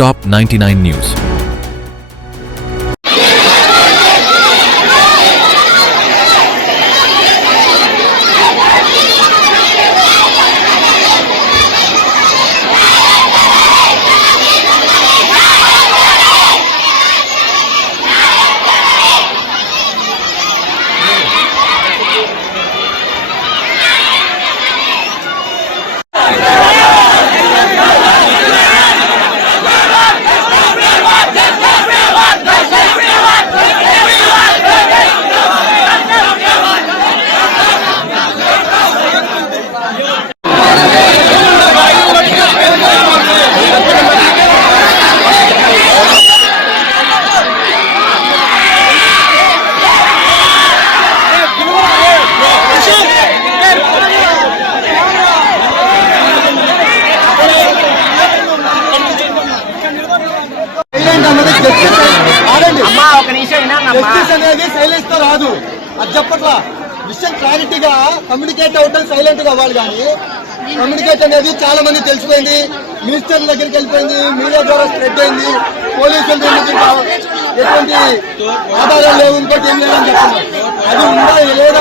top 99 news. సైలెన్స్తో రాదు. అది చెప్పట్లా. విషయం క్లారిటీగా కమ్యూనికేట్ అవటం సైలెంట్గా అవ్వాలి కానీ. కమ్యూనికేట్ అనేది చాలా మంది తెలిసిపోయింది. మినిస్టర్ దగ్గరికి వెళ్ళిపోయింది మీడియా ద్వారా స్ప్రెడ్ అయింది పోలీసుల దగ్గరికి ఎటువంటి ఆధారాలు లేవు ఇంకోటి ఏం లేదని చెప్తున్నారు అది ఉందా లేదా